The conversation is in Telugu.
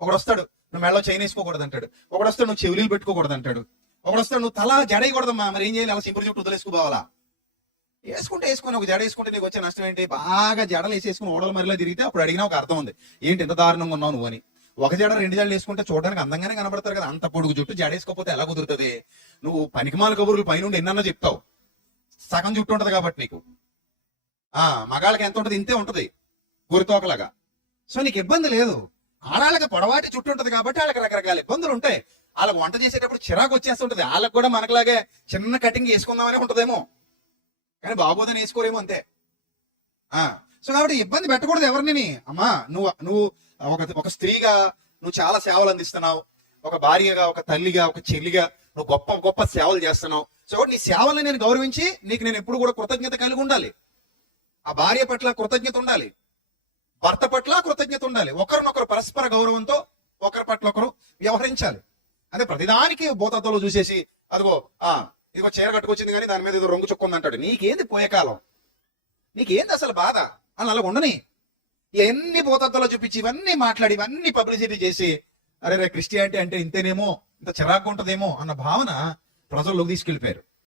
ఒకడు వస్తాడు నువ్వు మెడలో చైన్ వేసుకోకూడదు అంటాడు, ఒకడు వస్తాడు నువ్వు చెవులీలు పెట్టుకోకూడదు అంటాడు, ఒకడు వస్తాడు నువ్వు తల జడేయకూడదమ్మా, మరి ఏం చేయాలి, అలా సింపుల్ చుట్టూ వదిలేసుకోవాలా? వేసుకుని ఒక జడ వేసుకుంటే నీకు వచ్చే నష్టం ఏంటి? బాగా జడలు వేసేసుకుని ఓడల మరిలో తిరిగితే అప్పుడు అడిగినా ఒక అర్థం ఉంది, ఏంటి ఎంత దారుణంగా ఉన్నావు నువ్వు అని. ఒక జడ రెండు జడలు వేసుకుంటే చూడడానికి అందంగానే కనబడతారు కదా, అంత పొడుగు జుట్టు జడ వేసుకోకపోతే ఎలా కుదురుతుంది? నువ్వు పనికిమాల కబుర్లు పైనుండి ఎన్నన్నా చెప్తావు, సగం జుట్టు ఉంటది కాబట్టి నీకు. మగాళ్ళకి ఎంత ఉంటది? ఇంతే ఉంటది, గురితోకలాగా. సో నీకు ఇబ్బంది లేదు. ఆడాళ్ళకి పొడవాటి చుట్టూ ఉంటది కాబట్టి వాళ్ళకి రకరకాల ఇబ్బందులు ఉంటాయి. వాళ్ళకి వంట చేసేటప్పుడు చిరాకు వచ్చేస్తుంటది, వాళ్ళకి కూడా మనకులాగే చిన్న కటింగ్ వేసుకుందామనే ఉంటదేమో, కానీ బాగోదని వేసుకోరేమో అంతే. సో కాబట్టి ఇబ్బంది పెట్టకూడదు ఎవరిని. అమ్మా నువ్వు ఒక స్త్రీగా నువ్వు చాలా సేవలు అందిస్తున్నావు, ఒక భార్యగా, ఒక తల్లిగా, ఒక చెల్లిగా నువ్వు గొప్ప గొప్ప సేవలు చేస్తున్నావు. సో నీ సేవల్ని నేను గౌరవించి నీకు నేను ఎప్పుడు కూడా కృతజ్ఞత కలిగి ఉండాలి. ఆ భార్య పట్ల కృతజ్ఞత ఉండాలి, భర్త పట్ల కృతజ్ఞత ఉండాలి. ఒకరినొకరు పరస్పర గౌరవంతో ఒకరి పట్ల ఒకరు వ్యవహరించాలి. అదే ప్రతిదానికి భూతత్వంలో చూసేసి అదిగో ఇదిగో చీర కట్టుకొచ్చింది కానీ దాని మీద ఏదో రంగు చుక్కుంది అంటాడు. నీకేంది పోయే కాలం? నీకేంది అసలు బాధ? అని అలా ఉండని. ఎన్ని భూతత్వంలో చూపించి ఇవన్నీ మాట్లాడి ఇవన్నీ పబ్లిసిటీ చేసి అరే క్రిస్టియానిటీ అంటే ఇంతేనేమో, ఇంత చిరాకు ఉంటదేమో అన్న భావన ప్రజల్లోకి తీసుకెళ్లిపోయారు.